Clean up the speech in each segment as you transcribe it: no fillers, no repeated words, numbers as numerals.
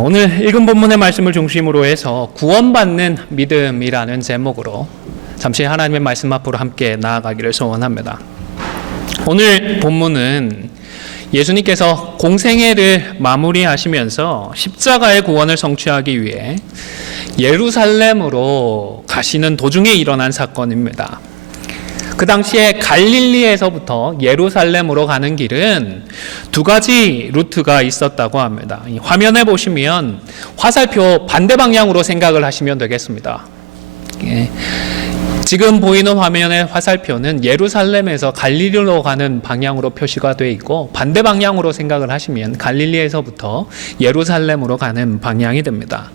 오늘 읽은 본문의 말씀을 중심으로 해서 구원받는 믿음이라는 제목으로 잠시 하나님의 말씀 앞으로 함께 나아가기를 소원합니다. 오늘 본문은 예수님께서 공생애를 마무리하시면서 십자가의 구원을 성취하기 위해 예루살렘으로 가시는 도중에 일어난 사건입니다. 그 당시에 갈릴리에서부터 예루살렘으로 가는 길은 두 가지 루트가 있었다고 합니다. 화면에 보시면 화살표 반대 방향으로 생각을 하시면 되겠습니다. 지금 보이는 화면의 화살표는 예루살렘에서 갈릴리로 가는 방향으로 표시가 되어 있고, 반대 방향으로 생각을 하시면 갈릴리에서부터 예루살렘으로 가는 방향이 됩니다.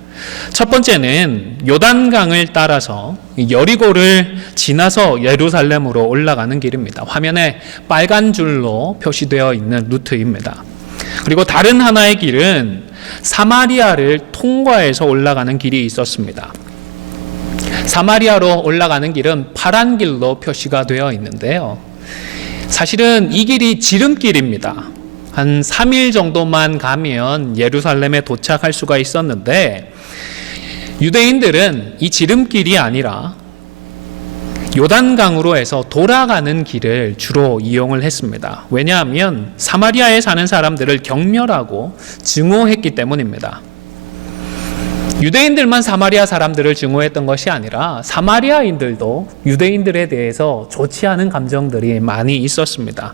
첫 번째는 요단강을 따라서 여리고를 지나서 예루살렘으로 올라가는 길입니다. 화면에 빨간 줄로 표시되어 있는 루트입니다. 그리고 다른 하나의 길은 사마리아를 통과해서 올라가는 길이 있었습니다. 사마리아로 올라가는 길은 파란 길로 표시가 되어 있는데요. 사실은 이 길이 지름길입니다. 한 3일 정도만 가면 예루살렘에 도착할 수가 있었는데, 유대인들은 이 지름길이 아니라 요단강으로 해서 돌아가는 길을 주로 이용을 했습니다. 왜냐하면 사마리아에 사는 사람들을 경멸하고 증오했기 때문입니다. 유대인들만 사마리아 사람들을 증오했던 것이 아니라 사마리아인들도 유대인들에 대해서 좋지 않은 감정들이 많이 있었습니다.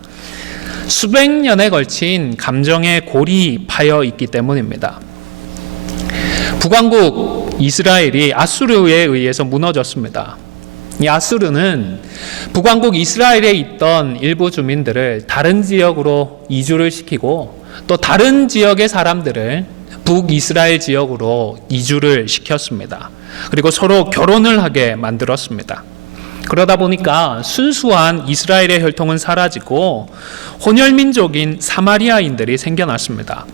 수백 년에 걸친 감정의 골이 파여 있기 때문입니다. 북왕국 이스라엘이 아수르에 의해서 무너졌습니다. 이 아수르는 북왕국 이스라엘에 있던 일부 주민들을 다른 지역으로 이주를 시키고, 또 다른 지역의 사람들을 북이스라엘 지역으로 이주를 시켰습니다. 그리고 서로 결혼을 하게 만들었습니다. 그러다 보니까 순수한 이스라엘의 혈통은 사라지고 혼혈민족인 사마리아인들이 생겨났습니다.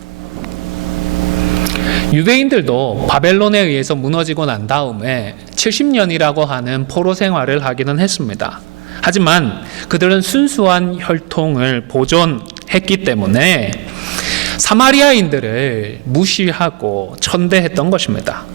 유대인들도 바벨론에 의해서 무너지고 난 다음에 70년이라고 하는 포로 생활을 하기는 했습니다. 하지만 그들은 순수한 혈통을 보존했기 때문에 사마리아인들을 무시하고 천대했던 것입니다.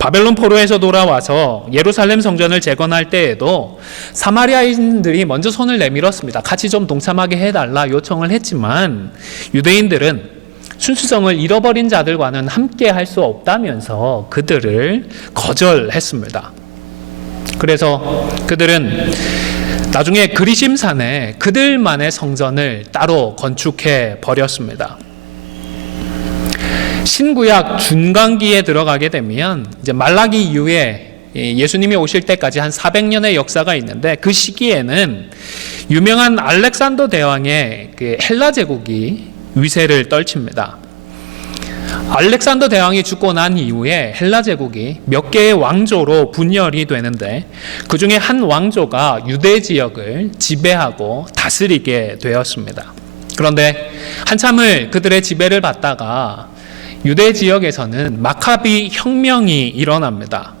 바벨론 포로에서 돌아와서 예루살렘 성전을 재건할 때에도 사마리아인들이 먼저 손을 내밀었습니다. 같이 좀 동참하게 해달라 요청을 했지만, 유대인들은 순수성을 잃어버린 자들과는 함께 할 수 없다면서 그들을 거절했습니다. 그래서 그들은 나중에 그리심산에 그들만의 성전을 따로 건축해 버렸습니다. 신구약 중간기에 들어가게 되면 이제 말라기 이후에 예수님이 오실 때까지 한 400년의 역사가 있는데, 그 시기에는 유명한 알렉산더 대왕의 그 헬라 제국이 위세를 떨칩니다. 알렉산더 대왕이 죽고 난 이후에 헬라 제국이 몇 개의 왕조로 분열이 되는데, 그 중에 한 왕조가 유대 지역을 지배하고 다스리게 되었습니다. 그런데 한참을 그들의 지배를 받다가 유대 지역에서는 마카비 혁명이 일어납니다.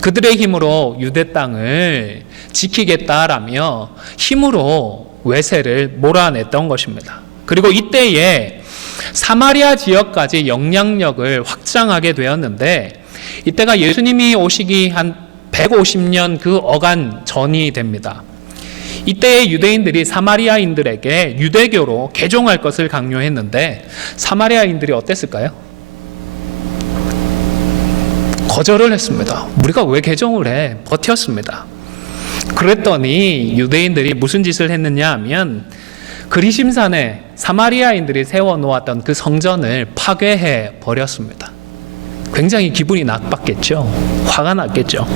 그들의 힘으로 유대 땅을 지키겠다라며 힘으로 외세를 몰아냈던 것입니다. 그리고 이때에 사마리아 지역까지 영향력을 확장하게 되었는데, 이때가 예수님이 오시기 한 150년 그 어간 전이 됩니다. 이때의 유대인들이 사마리아인들에게 유대교로 개종할 것을 강요했는데, 사마리아인들이 어땠을까요? 거절을 했습니다. 우리가 왜 개종을 해? 버텼습니다. 그랬더니 유대인들이 무슨 짓을 했느냐 하면, 그리심산에 사마리아인들이 세워놓았던 그 성전을 파괴해 버렸습니다. 굉장히 기분이 나빴겠죠. 화가 났겠죠.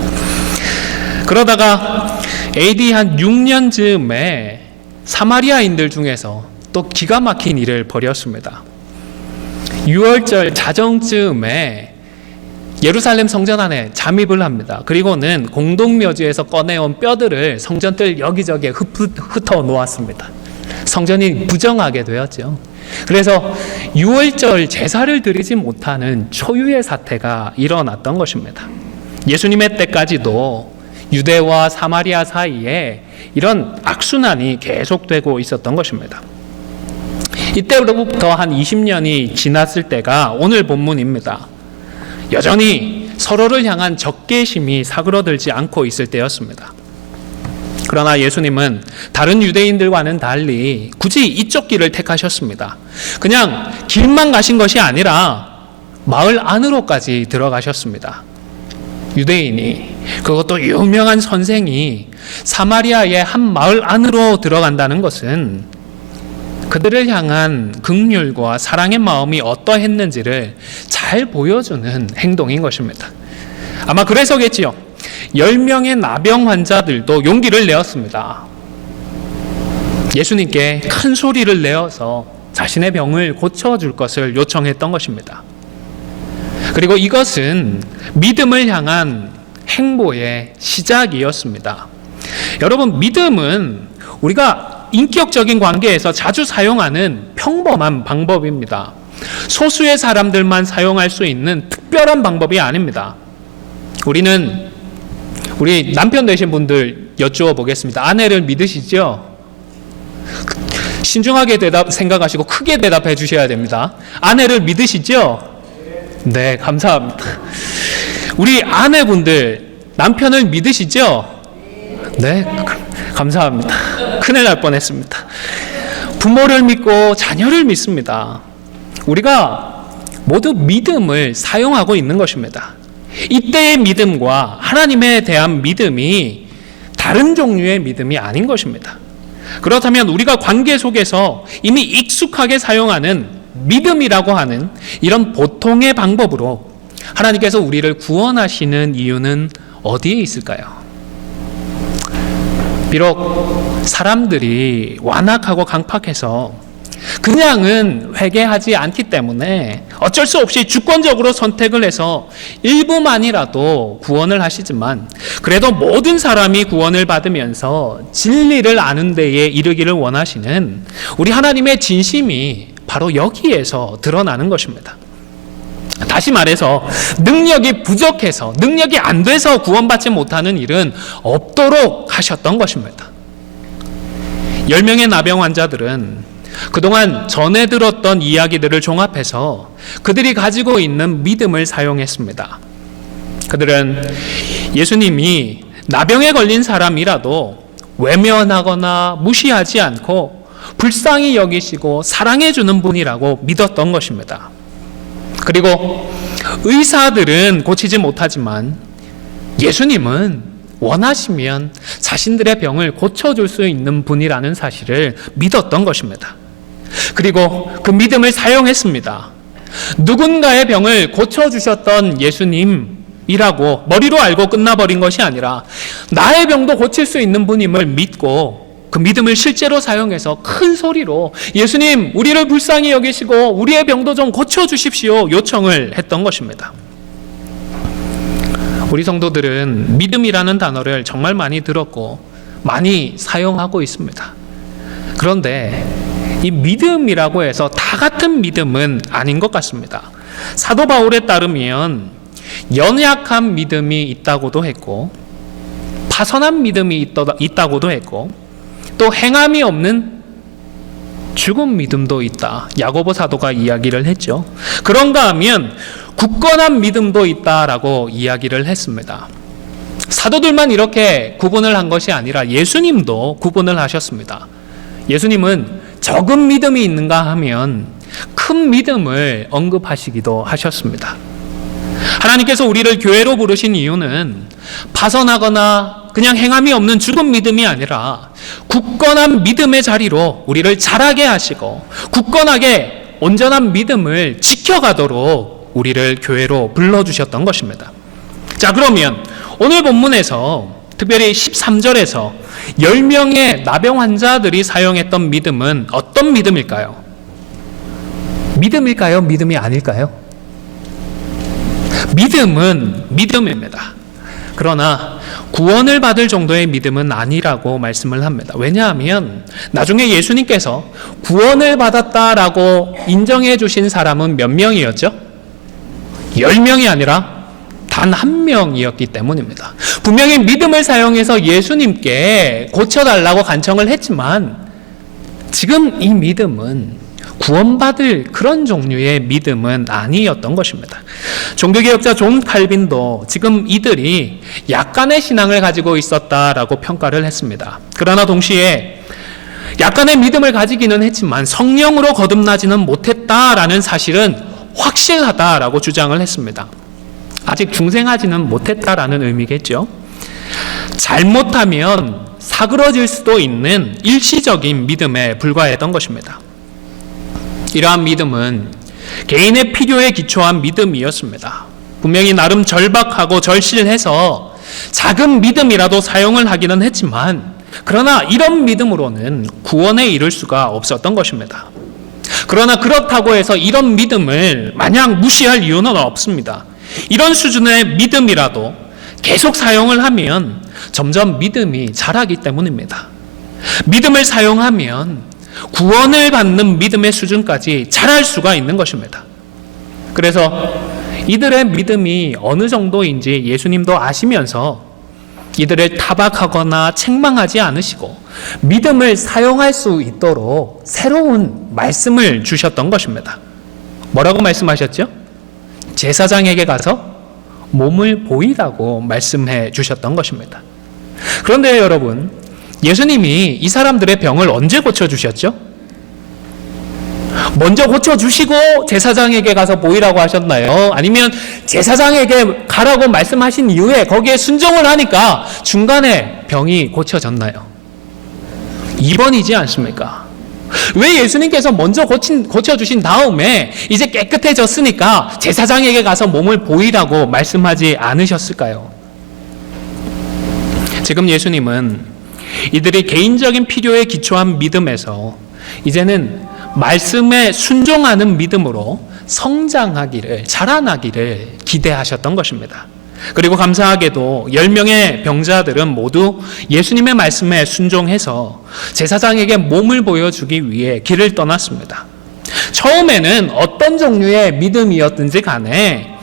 그러다가 AD 한 6년 즈음에 사마리아인들 중에서 또 기가 막힌 일을 벌였습니다. 6월절 자정쯤에 예루살렘 성전 안에 잠입을 합니다. 그리고는 공동묘지에서 꺼내온 뼈들을 성전들 여기저기에 흩어 놓았습니다. 성전이 부정하게 되었죠. 그래서 6월절 제사를 드리지 못하는 초유의 사태가 일어났던 것입니다. 예수님의 때까지도 유대와 사마리아 사이에 이런 악순환이 계속되고 있었던 것입니다. 이때로부터 한 20년이 지났을 때가 오늘 본문입니다. 여전히 서로를 향한 적개심이 사그러들지 않고 있을 때였습니다. 그러나 예수님은 다른 유대인들과는 달리 굳이 이쪽 길을 택하셨습니다. 그냥 길만 가신 것이 아니라 마을 안으로까지 들어가셨습니다. 유대인이, 그것도 유명한 선생이 사마리아의 한 마을 안으로 들어간다는 것은 그들을 향한 긍휼과 사랑의 마음이 어떠했는지를 잘 보여주는 행동인 것입니다. 아마 그래서겠지요. 10명의 나병 환자들도 용기를 내었습니다. 예수님께 큰 소리를 내어서 자신의 병을 고쳐줄 것을 요청했던 것입니다. 그리고 이것은 믿음을 향한 행보의 시작이었습니다. 여러분, 믿음은 우리가 인격적인 관계에서 자주 사용하는 평범한 방법입니다. 소수의 사람들만 사용할 수 있는 특별한 방법이 아닙니다. 우리 남편 되신 분들 여쭈어 보겠습니다. 아내를 믿으시죠? 신중하게 생각하시고 크게 대답해 주셔야 됩니다. 아내를 믿으시죠? 네, 감사합니다. 우리 아내분들 남편을 믿으시죠? 네, 감사합니다. 큰일 날 뻔했습니다. 부모를 믿고 자녀를 믿습니다. 우리가 모두 믿음을 사용하고 있는 것입니다. 이때의 믿음과 하나님에 대한 믿음이 다른 종류의 믿음이 아닌 것입니다. 그렇다면 우리가 관계 속에서 이미 익숙하게 사용하는 믿음이라고 하는 이런 보통의 방법으로 하나님께서 우리를 구원하시는 이유는 어디에 있을까요? 비록 사람들이 완악하고 강팍해서 그냥은 회개하지 않기 때문에 어쩔 수 없이 주권적으로 선택을 해서 일부만이라도 구원을 하시지만, 그래도 모든 사람이 구원을 받으면서 진리를 아는 데에 이르기를 원하시는 우리 하나님의 진심이 바로 여기에서 드러나는 것입니다. 다시 말해서 능력이 부족해서, 능력이 안 돼서 구원받지 못하는 일은 없도록 하셨던 것입니다. 10명의 나병 환자들은 그동안 전해 들었던 이야기들을 종합해서 그들이 가지고 있는 믿음을 사용했습니다. 그들은 예수님이 나병에 걸린 사람이라도 외면하거나 무시하지 않고 불쌍히 여기시고 사랑해 주는 분이라고 믿었던 것입니다. 그리고 의사들은 고치지 못하지만 예수님은 원하시면 자신들의 병을 고쳐줄 수 있는 분이라는 사실을 믿었던 것입니다. 그리고 그 믿음을 사용했습니다. 누군가의 병을 고쳐주셨던 예수님이라고 머리로 알고 끝나버린 것이 아니라 나의 병도 고칠 수 있는 분임을 믿고 그 믿음을 실제로 사용해서 큰 소리로 예수님, 우리를 불쌍히 여기시고 우리의 병도 좀 고쳐주십시오 요청을 했던 것입니다. 우리 성도들은 믿음이라는 단어를 정말 많이 들었고 많이 사용하고 있습니다. 그런데 이 믿음이라고 해서 다 같은 믿음은 아닌 것 같습니다. 사도 바울에 따르면 연약한 믿음이 있다고도 했고, 파선한 믿음이 있다고도 했고, 또 행함이 없는 죽은 믿음도 있다. 야고보 사도가 이야기를 했죠. 그런가 하면 굳건한 믿음도 있다라고 이야기를 했습니다. 사도들만 이렇게 구분을 한 것이 아니라 예수님도 구분을 하셨습니다. 예수님은 적은 믿음이 있는가 하면 큰 믿음을 언급하시기도 하셨습니다. 하나님께서 우리를 교회로 부르신 이유는 파선하거나 그냥 행함이 없는 죽은 믿음이 아니라 굳건한 믿음의 자리로 우리를 자라게 하시고 굳건하게 온전한 믿음을 지켜가도록 우리를 교회로 불러주셨던 것입니다. 자, 그러면 오늘 본문에서 특별히 13절에서 10명의 나병 환자들이 사용했던 믿음은 어떤 믿음일까요? 믿음일까요? 믿음이 아닐까요? 믿음은 믿음입니다. 그러나 구원을 받을 정도의 믿음은 아니라고 말씀을 합니다. 왜냐하면 나중에 예수님께서 구원을 받았다라고 인정해 주신 사람은 몇 명이었죠? 10명이 아니라 단 한 명이었기 때문입니다. 분명히 믿음을 사용해서 예수님께 고쳐달라고 간청을 했지만 지금 이 믿음은 구원받을 그런 종류의 믿음은 아니었던 것입니다. 종교개혁자 존 칼빈도 지금 이들이 약간의 신앙을 가지고 있었다라고 평가를 했습니다. 그러나 동시에 약간의 믿음을 가지기는 했지만 성령으로 거듭나지는 못했다라는 사실은 확실하다라고 주장을 했습니다. 아직 중생하지는 못했다라는 의미겠죠. 잘못하면 사그러질 수도 있는 일시적인 믿음에 불과했던 것입니다. 이러한 믿음은 개인의 필요에 기초한 믿음이었습니다. 분명히 나름 절박하고 절실해서 작은 믿음이라도 사용을 하기는 했지만 그러나 이런 믿음으로는 구원에 이를 수가 없었던 것입니다. 그러나 그렇다고 해서 이런 믿음을 마냥 무시할 이유는 없습니다. 이런 수준의 믿음이라도 계속 사용을 하면 점점 믿음이 자라기 때문입니다. 믿음을 사용하면 구원을 받는 믿음의 수준까지 자랄 수가 있는 것입니다. 그래서 이들의 믿음이 어느 정도인지 예수님도 아시면서 이들을 타박하거나 책망하지 않으시고 믿음을 사용할 수 있도록 새로운 말씀을 주셨던 것입니다. 뭐라고 말씀하셨죠? 제사장에게 가서 몸을 보이라고 말씀해 주셨던 것입니다. 그런데 여러분, 예수님이 이 사람들의 병을 언제 고쳐주셨죠? 먼저 고쳐주시고 제사장에게 가서 보이라고 하셨나요? 아니면 제사장에게 가라고 말씀하신 이후에 거기에 순종을 하니까 중간에 병이 고쳐졌나요? 2번이지 않습니까? 왜 예수님께서 먼저 고쳐주신 다음에 이제 깨끗해졌으니까 제사장에게 가서 몸을 보이라고 말씀하지 않으셨을까요? 지금 예수님은 이들이 개인적인 필요에 기초한 믿음에서 이제는 말씀에 순종하는 믿음으로 성장하기를, 자라나기를 기대하셨던 것입니다. 그리고 감사하게도 10명의 병자들은 모두 예수님의 말씀에 순종해서 제사장에게 몸을 보여주기 위해 길을 떠났습니다. 처음에는 어떤 종류의 믿음이었든지 간에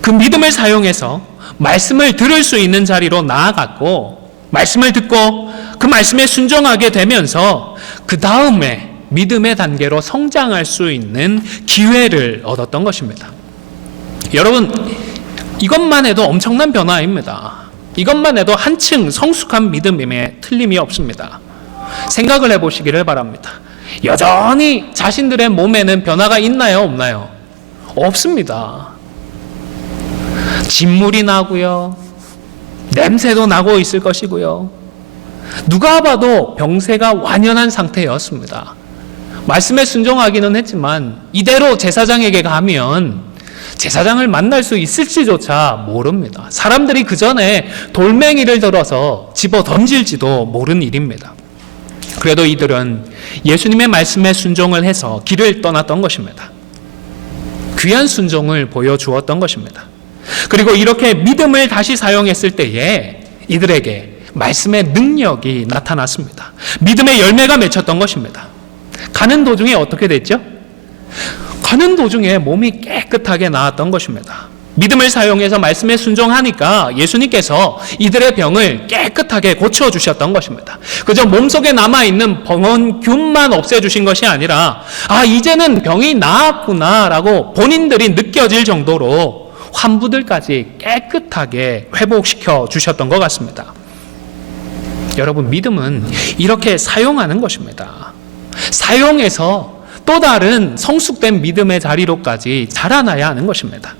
그 믿음을 사용해서 말씀을 들을 수 있는 자리로 나아갔고 말씀을 듣고 그 말씀에 순종하게 되면서 그 다음에 믿음의 단계로 성장할 수 있는 기회를 얻었던 것입니다. 여러분, 이것만 해도 엄청난 변화입니다. 이것만 해도 한층 성숙한 믿음임에 틀림이 없습니다. 생각을 해보시기를 바랍니다. 여전히 자신들의 몸에는 변화가 있나요? 없나요? 없습니다. 진물이 나고요. 냄새도 나고 있을 것이고요. 누가 봐도 병세가 완연한 상태였습니다. 말씀에 순종하기는 했지만 이대로 제사장에게 가면 제사장을 만날 수 있을지조차 모릅니다. 사람들이 그 전에 돌멩이를 들어서 집어 던질지도 모르는 일입니다. 그래도 이들은 예수님의 말씀에 순종을 해서 길을 떠났던 것입니다. 귀한 순종을 보여주었던 것입니다. 그리고 이렇게 믿음을 다시 사용했을 때에 이들에게 말씀의 능력이 나타났습니다. 믿음의 열매가 맺혔던 것입니다. 가는 도중에 어떻게 됐죠? 가는 도중에 몸이 깨끗하게 나았던 것입니다. 믿음을 사용해서 말씀에 순종하니까 예수님께서 이들의 병을 깨끗하게 고쳐주셨던 것입니다. 그저 몸속에 남아있는 병원균만 없애주신 것이 아니라 이제는 병이 나았구나라고 본인들이 느껴질 정도로 환부들까지 깨끗하게 회복시켜 주셨던 것 같습니다. 여러분, 믿음은 이렇게 사용하는 것입니다. 사용해서 또 다른 성숙된 믿음의 자리로까지 자라나야 하는 것입니다.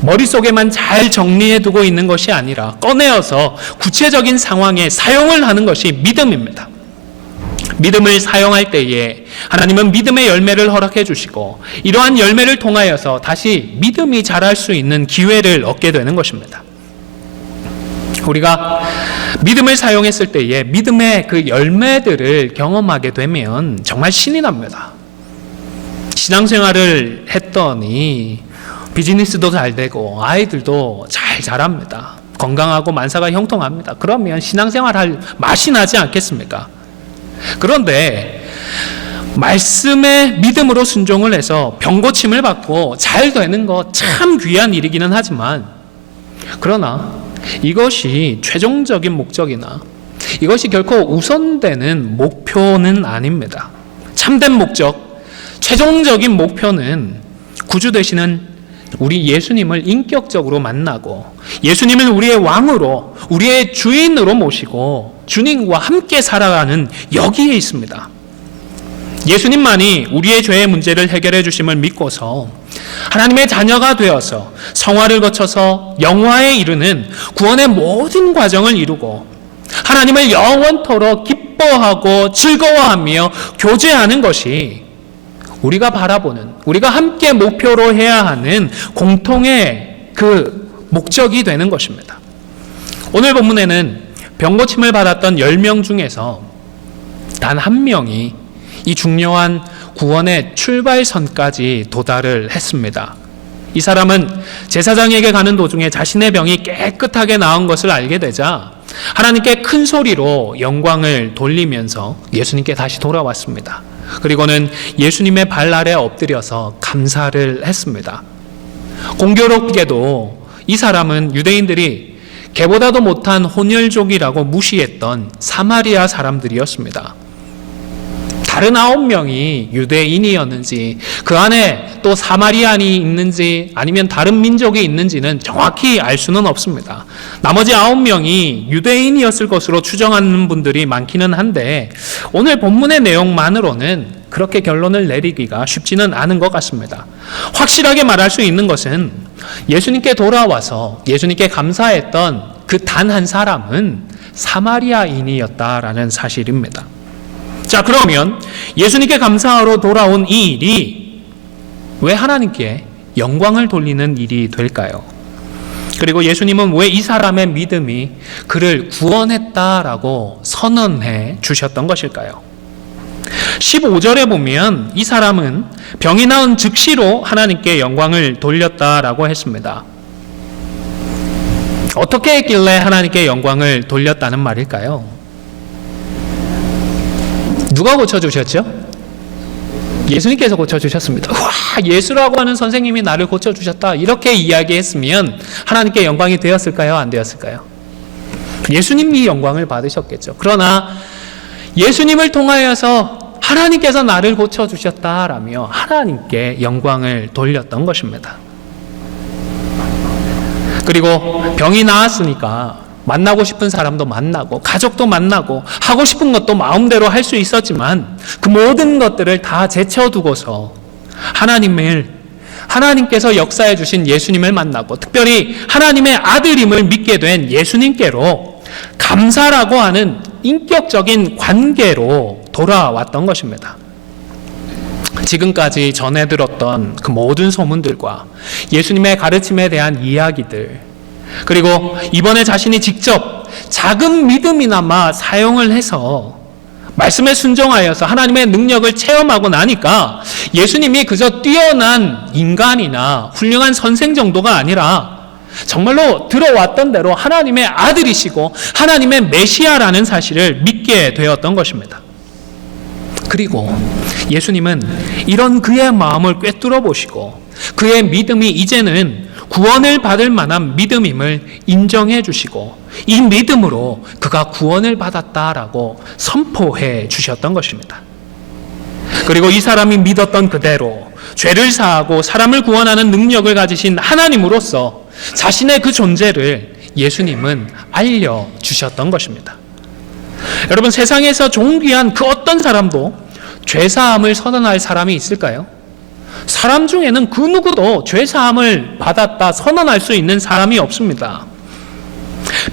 머릿속에만 잘 정리해두고 있는 것이 아니라 꺼내어서 구체적인 상황에 사용을 하는 것이 믿음입니다. 믿음을 사용할 때에 하나님은 믿음의 열매를 허락해 주시고 이러한 열매를 통하여서 다시 믿음이 자랄 수 있는 기회를 얻게 되는 것입니다. 우리가 믿음을 사용했을 때에 믿음의 그 열매들을 경험하게 되면 정말 신이 납니다. 신앙생활을 했더니 비즈니스도 잘 되고 아이들도 잘 자랍니다. 건강하고 만사가 형통합니다. 그러면 신앙생활할 맛이 나지 않겠습니까? 그런데 말씀에 믿음으로 순종을 해서 병고침을 받고 잘 되는 거 참 귀한 일이기는 하지만 그러나 이것이 최종적인 목적이나 이것이 결코 우선되는 목표는 아닙니다. 참된 목적, 최종적인 목표는 구주 되시는 우리 예수님을 인격적으로 만나고 예수님을 우리의 왕으로, 우리의 주인으로 모시고 주님과 함께 살아가는 여기에 있습니다. 예수님만이 우리의 죄의 문제를 해결해 주심을 믿고서 하나님의 자녀가 되어서 성화를 거쳐서 영화에 이르는 구원의 모든 과정을 이루고 하나님을 영원토록 기뻐하고 즐거워하며 교제하는 것이 우리가 바라보는, 우리가 함께 목표로 해야 하는 공통의 그 목적이 되는 것입니다. 오늘 본문에는 병고침을 받았던 10명 중에서 단 한 명이 이 중요한 구원의 출발선까지 도달을 했습니다. 이 사람은 제사장에게 가는 도중에 자신의 병이 깨끗하게 나은 것을 알게 되자 하나님께 큰 소리로 영광을 돌리면서 예수님께 다시 돌아왔습니다. 그리고는 예수님의 발 아래 엎드려서 감사를 했습니다. 공교롭게도 이 사람은 유대인들이 개보다도 못한 혼혈족이라고 무시했던 사마리아 사람들이었습니다. 다른 9명이 유대인이었는지 그 안에 또 사마리안이 있는지 아니면 다른 민족이 있는지는 정확히 알 수는 없습니다. 나머지 9명이 유대인이었을 것으로 추정하는 분들이 많기는 한데 오늘 본문의 내용만으로는 그렇게 결론을 내리기가 쉽지는 않은 것 같습니다. 확실하게 말할 수 있는 것은 예수님께 돌아와서 예수님께 감사했던 그 단 한 사람은 사마리아인이었다라는 사실입니다. 자, 그러면 예수님께 감사하러 돌아온 이 일이 왜 하나님께 영광을 돌리는 일이 될까요? 그리고 예수님은 왜 이 사람의 믿음이 그를 구원했다라고 선언해 주셨던 것일까요? 15절에 보면 이 사람은 병이 나은 즉시로 하나님께 영광을 돌렸다라고 했습니다. 어떻게 했길래 하나님께 영광을 돌렸다는 말일까요? 누가 고쳐주셨죠? 예수님께서 고쳐주셨습니다. 와, 예수라고 하는 선생님이 나를 고쳐주셨다. 이렇게 이야기했으면 하나님께 영광이 되었을까요? 안 되었을까요? 예수님이 영광을 받으셨겠죠. 그러나 예수님을 통하여서 하나님께서 나를 고쳐주셨다라며 하나님께 영광을 돌렸던 것입니다. 그리고 병이 나았으니까 만나고 싶은 사람도 만나고 가족도 만나고 하고 싶은 것도 마음대로 할 수 있었지만 그 모든 것들을 다 제쳐두고서 하나님께서 역사해 주신 예수님을 만나고 특별히 하나님의 아들임을 믿게 된 예수님께로 감사라고 하는 인격적인 관계로 돌아왔던 것입니다. 지금까지 전해 들었던 그 모든 소문들과 예수님의 가르침에 대한 이야기들, 그리고 이번에 자신이 직접 작은 믿음이나마 사용을 해서 말씀에 순종하여서 하나님의 능력을 체험하고 나니까 예수님이 그저 뛰어난 인간이나 훌륭한 선생 정도가 아니라 정말로 들어왔던 대로 하나님의 아들이시고 하나님의 메시아라는 사실을 믿게 되었던 것입니다. 그리고 예수님은 이런 그의 마음을 꿰뚫어 보시고 그의 믿음이 이제는 구원을 받을 만한 믿음임을 인정해 주시고 이 믿음으로 그가 구원을 받았다라고 선포해 주셨던 것입니다. 그리고 이 사람이 믿었던 그대로 죄를 사하고 사람을 구원하는 능력을 가지신 하나님으로서 자신의 그 존재를 예수님은 알려주셨던 것입니다. 여러분, 세상에서 존귀한 그 어떤 사람도 죄사함을 선언할 사람이 있을까요? 사람 중에는 그 누구도 죄사함을 받았다 선언할 수 있는 사람이 없습니다.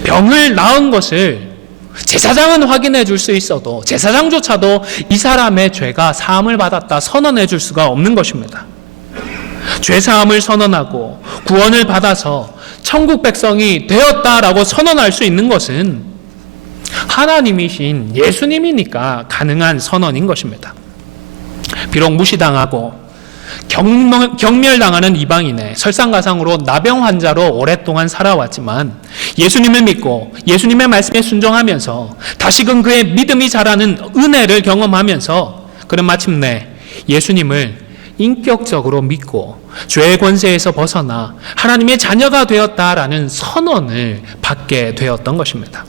병을 나은 것을 제사장은 확인해 줄 수 있어도 제사장조차도 이 사람의 죄가 사함을 받았다 선언해 줄 수가 없는 것입니다. 죄사함을 선언하고 구원을 받아서 천국 백성이 되었다라고 선언할 수 있는 것은 하나님이신 예수님이니까 가능한 선언인 것입니다. 비록 무시당하고 경멸당하는 이방인의 설상가상으로 나병 환자로 오랫동안 살아왔지만 예수님을 믿고 예수님의 말씀에 순종하면서 다시금 그의 믿음이 자라는 은혜를 경험하면서 그는 마침내 예수님을 인격적으로 믿고 죄의 권세에서 벗어나 하나님의 자녀가 되었다라는 선언을 받게 되었던 것입니다.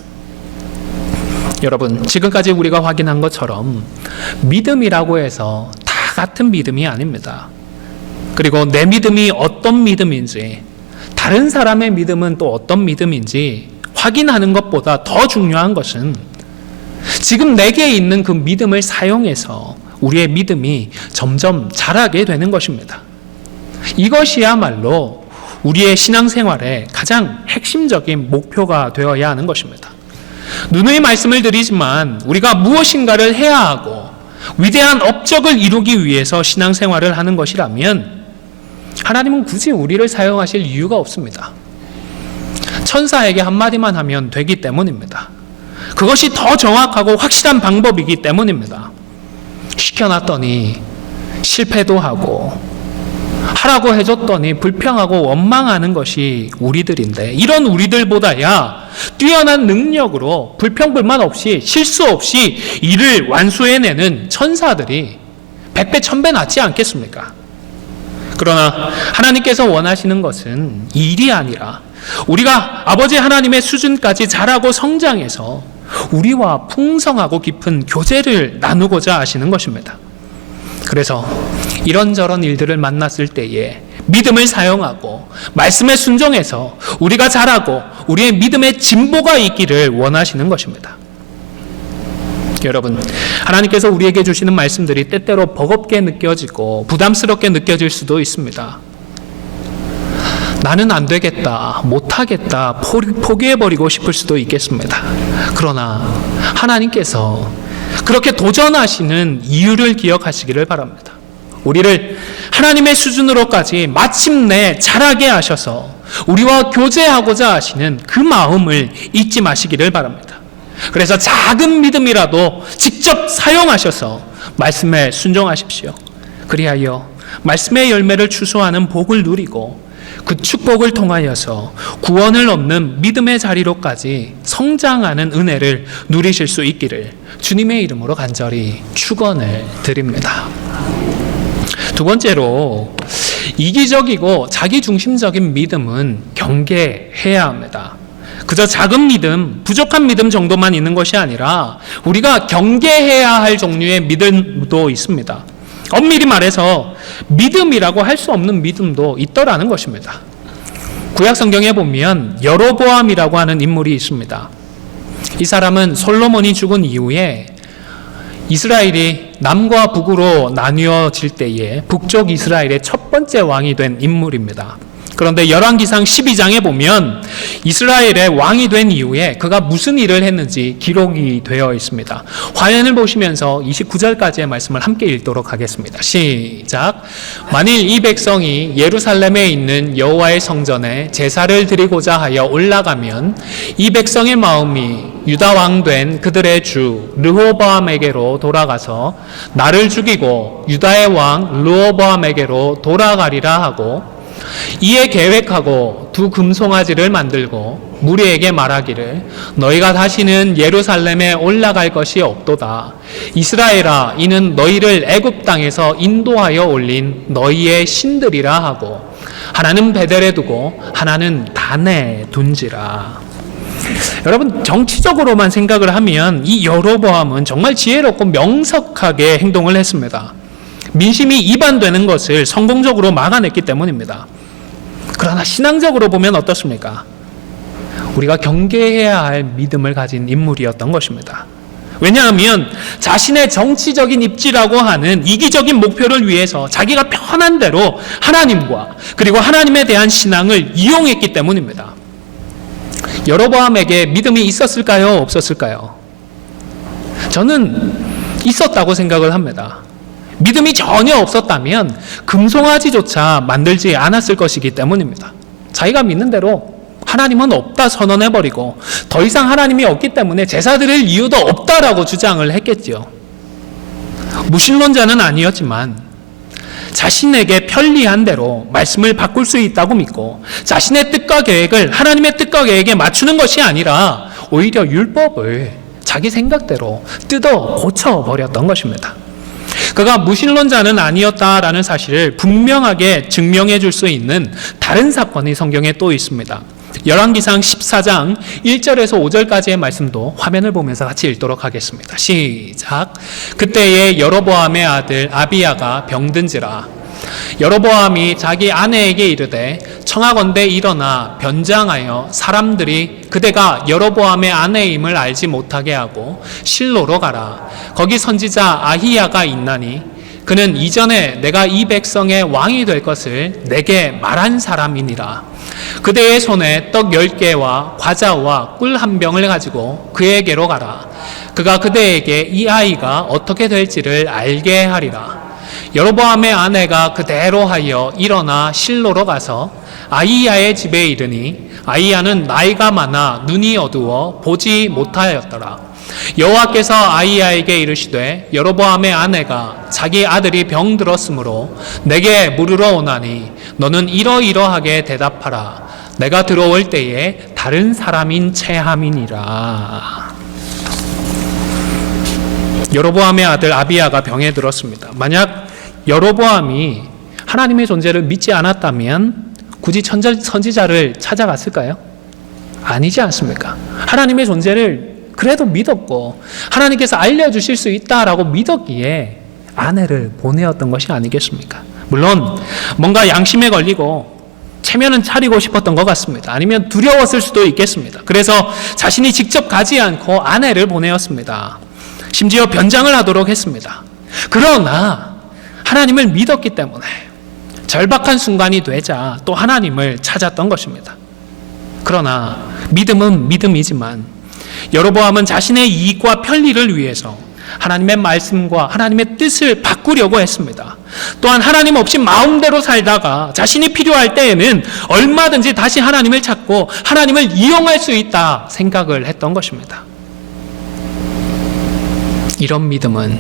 여러분, 지금까지 우리가 확인한 것처럼 믿음이라고 해서 다 같은 믿음이 아닙니다. 그리고 내 믿음이 어떤 믿음인지, 다른 사람의 믿음은 또 어떤 믿음인지 확인하는 것보다 더 중요한 것은 지금 내게 있는 그 믿음을 사용해서 우리의 믿음이 점점 자라게 되는 것입니다. 이것이야말로 우리의 신앙생활의 가장 핵심적인 목표가 되어야 하는 것입니다. 누누이 말씀을 드리지만 우리가 무엇인가를 해야 하고 위대한 업적을 이루기 위해서 신앙생활을 하는 것이라면 하나님은 굳이 우리를 사용하실 이유가 없습니다. 천사에게 한마디만 하면 되기 때문입니다. 그것이 더 정확하고 확실한 방법이기 때문입니다. 시켜놨더니 실패도 하고 하라고 해줬더니 불평하고 원망하는 것이 우리들인데, 이런 우리들보다야 뛰어난 능력으로 불평불만 없이 실수 없이 일을 완수해내는 천사들이 100배 1000배 낫지 않겠습니까? 그러나 하나님께서 원하시는 것은 일이 아니라 우리가 아버지 하나님의 수준까지 자라고 성장해서 우리와 풍성하고 깊은 교제를 나누고자 하시는 것입니다. 그래서 이런저런 일들을 만났을 때에 믿음을 사용하고 말씀에 순종해서 우리가 자라고 우리의 믿음의 진보가 있기를 원하시는 것입니다. 여러분, 하나님께서 우리에게 주시는 말씀들이 때때로 버겁게 느껴지고 부담스럽게 느껴질 수도 있습니다. 나는 안 되겠다, 못하겠다, 포기해버리고 싶을 수도 있겠습니다. 그러나 하나님께서 그렇게 도전하시는 이유를 기억하시기를 바랍니다. 우리를 하나님의 수준으로까지 마침내 자라게 하셔서 우리와 교제하고자 하시는 그 마음을 잊지 마시기를 바랍니다. 그래서 작은 믿음이라도 직접 사용하셔서 말씀에 순종하십시오. 그리하여 말씀의 열매를 추수하는 복을 누리고 그 축복을 통하여서 구원을 얻는 믿음의 자리로까지 성장하는 은혜를 누리실 수 있기를 주님의 이름으로 간절히 축원을 드립니다. 두 번째로, 이기적이고 자기중심적인 믿음은 경계해야 합니다. 그저 작은 믿음, 부족한 믿음 정도만 있는 것이 아니라 우리가 경계해야 할 종류의 믿음도 있습니다. 엄밀히 말해서 믿음이라고 할 수 없는 믿음도 있더라는 것입니다. 구약 성경에 보면 여로보암이라고 하는 인물이 있습니다. 이 사람은 솔로몬이 죽은 이후에 이스라엘이 남과 북으로 나뉘어질 때에 북쪽 이스라엘의 첫 번째 왕이 된 인물입니다. 그런데 열왕기상 12장에 보면 이스라엘의 왕이 된 이후에 그가 무슨 일을 했는지 기록이 되어 있습니다. 화면을 보시면서 29절까지의 말씀을 함께 읽도록 하겠습니다. 시작. 만일 이 백성이 예루살렘에 있는 여호와의 성전에 제사를 드리고자 하여 올라가면 이 백성의 마음이 유다 왕 된 그들의 주 르호보암에게로 돌아가서 나를 죽이고 유다의 왕 르호보암에게로 돌아가리라 하고, 이에 계획하고 두 금송아지를 만들고 무리에게 말하기를 너희가 다시는 예루살렘에 올라갈 것이 없도다. 이스라엘아, 이는 너희를 애굽 땅에서 인도하여 올린 너희의 신들이라 하고, 하나는 베델에 두고 하나는 단에 둔지라. 여러분, 정치적으로만 생각을 하면 이 여로보암은 정말 지혜롭고 명석하게 행동을 했습니다. 민심이 이반되는 것을 성공적으로 막아냈기 때문입니다. 그러나 신앙적으로 보면 어떻습니까? 우리가 경계해야 할 믿음을 가진 인물이었던 것입니다. 왜냐하면 자신의 정치적인 입지라고 하는 이기적인 목표를 위해서 자기가 편한 대로 하나님과 그리고 하나님에 대한 신앙을 이용했기 때문입니다. 여로보암에게 믿음이 있었을까요? 없었을까요? 저는 있었다고 생각을 합니다. 믿음이 전혀 없었다면 금송아지조차 만들지 않았을 것이기 때문입니다. 자기가 믿는 대로 하나님은 없다 선언해버리고 더 이상 하나님이 없기 때문에 제사 드릴 이유도 없다라고 주장을 했겠지요. 무신론자는 아니었지만 자신에게 편리한 대로 말씀을 바꿀 수 있다고 믿고 자신의 뜻과 계획을 하나님의 뜻과 계획에 맞추는 것이 아니라 오히려 율법을 자기 생각대로 뜯어 고쳐버렸던 것입니다. 그가 무신론자는 아니었다라는 사실을 분명하게 증명해 줄 수 있는 다른 사건이 성경에 또 있습니다. 열왕기상 14장 1절에서 5절까지의 말씀도 화면을 보면서 같이 읽도록 하겠습니다. 시작. 그때에 여로보암의 아들 아비야가 병든지라. 여로보암이 자기 아내에게 이르되 청하건대 일어나 변장하여 사람들이 그대가 여로보암의 아내임을 알지 못하게 하고 실로로 가라. 거기 선지자 아히야가 있나니 그는 이전에 내가 이 백성의 왕이 될 것을 내게 말한 사람이니라. 그대의 손에 떡 10개와 과자와 꿀 한 병을 가지고 그에게로 가라. 그가 그대에게 이 아이가 어떻게 될지를 알게 하리라. 여로보암의 아내가 그대로 하여 일어나 실로로 가서 아히야의 집에 이르니 아히야는 나이가 많아 눈이 어두워 보지 못하였더라. 여호와께서 아히야에게 이르시되 여로보암의 아내가 자기 아들이 병들었으므로 내게 물으러 오나니 너는 이러이러하게 대답하라. 내가 들어올 때에 다른 사람인 체함이니라. 여로보암의 아들 아비야가 병에 들었습니다. 만약 여로보암이 하나님의 존재를 믿지 않았다면 굳이 선지자를 찾아갔을까요? 아니지 않습니까? 하나님의 존재를 그래도 믿었고 하나님께서 알려주실 수 있다라고 믿었기에 아내를 보내었던 것이 아니겠습니까? 물론 뭔가 양심에 걸리고 체면은 차리고 싶었던 것 같습니다. 아니면 두려웠을 수도 있겠습니다. 그래서 자신이 직접 가지 않고 아내를 보내었습니다. 심지어 변장을 하도록 했습니다. 그러나 하나님을 믿었기 때문에 절박한 순간이 되자 또 하나님을 찾았던 것입니다. 그러나 믿음은 믿음이지만 여로보암은 자신의 이익과 편리를 위해서 하나님의 말씀과 하나님의 뜻을 바꾸려고 했습니다. 또한 하나님 없이 마음대로 살다가 자신이 필요할 때에는 얼마든지 다시 하나님을 찾고 하나님을 이용할 수 있다 생각을 했던 것입니다. 이런 믿음은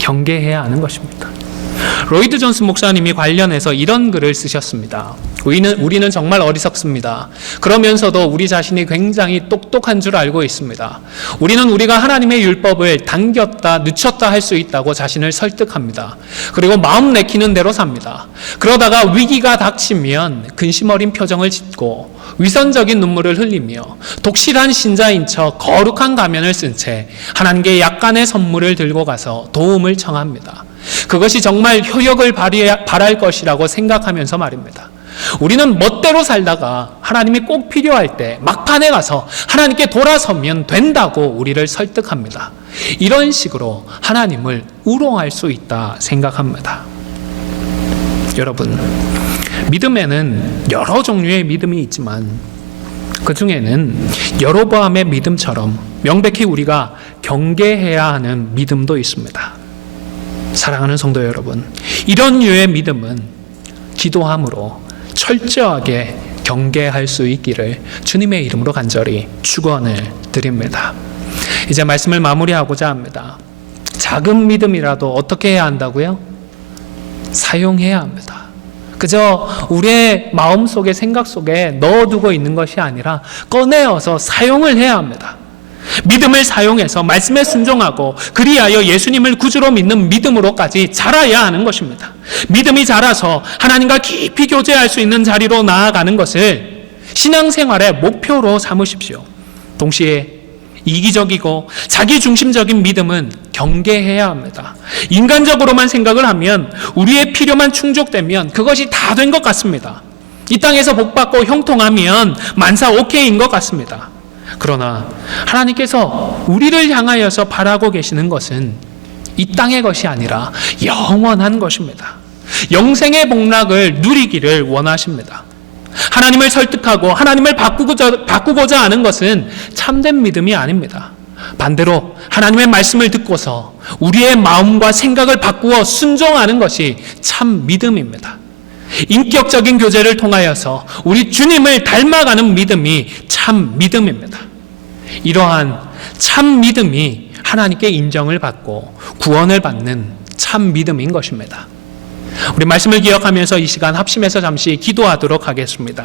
경계해야 하는 것입니다. 로이드 존스 목사님이 관련해서 이런 글을 쓰셨습니다. 우리는 정말 어리석습니다. 그러면서도 우리 자신이 굉장히 똑똑한 줄 알고 있습니다. 우리는 우리가 하나님의 율법을 당겼다, 늦췄다 할 수 있다고 자신을 설득합니다. 그리고 마음 내키는 대로 삽니다. 그러다가 위기가 닥치면 근심 어린 표정을 짓고 위선적인 눈물을 흘리며 독실한 신자인 척 거룩한 가면을 쓴 채 하나님께 약간의 선물을 들고 가서 도움을 청합니다. 그것이 정말 효력을 발할 것이라고 생각하면서 말입니다. 우리는 멋대로 살다가 하나님이 꼭 필요할 때 막판에 가서 하나님께 돌아서면 된다고 우리를 설득합니다. 이런 식으로 하나님을 우롱할 수 있다 생각합니다. 여러분, 믿음에는 여러 종류의 믿음이 있지만 그 중에는 여로보암의 믿음처럼 명백히 우리가 경계해야 하는 믿음도 있습니다. 사랑하는 성도 여러분, 이런 류의 믿음은 기도함으로 철저하게 경계할 수 있기를 주님의 이름으로 간절히 축원을 드립니다. 이제 말씀을 마무리하고자 합니다. 작은 믿음이라도 어떻게 해야 한다고요? 사용해야 합니다. 그저 우리의 마음속에 생각 속에 넣어두고 있는 것이 아니라 꺼내어서 사용을 해야 합니다. 믿음을 사용해서 말씀에 순종하고 그리하여 예수님을 구주로 믿는 믿음으로까지 자라야 하는 것입니다. 믿음이 자라서 하나님과 깊이 교제할 수 있는 자리로 나아가는 것을 신앙생활의 목표로 삼으십시오. 동시에 이기적이고 자기중심적인 믿음은 경계해야 합니다. 인간적으로만 생각을 하면 우리의 필요만 충족되면 그것이 다 된 것 같습니다. 이 땅에서 복받고 형통하면 만사 오케이인 것 같습니다. 그러나 하나님께서 우리를 향하여서 바라고 계시는 것은 이 땅의 것이 아니라 영원한 것입니다. 영생의 복락을 누리기를 원하십니다. 하나님을 설득하고 하나님을 바꾸고자 하는 것은 참된 믿음이 아닙니다. 반대로 하나님의 말씀을 듣고서 우리의 마음과 생각을 바꾸어 순종하는 것이 참 믿음입니다. 인격적인 교제를 통하여서 우리 주님을 닮아가는 믿음이 참 믿음입니다. 이러한 참 믿음이 하나님께 인정을 받고 구원을 받는 참 믿음인 것입니다. 우리 말씀을 기억하면서 이 시간 합심해서 잠시 기도하도록 하겠습니다.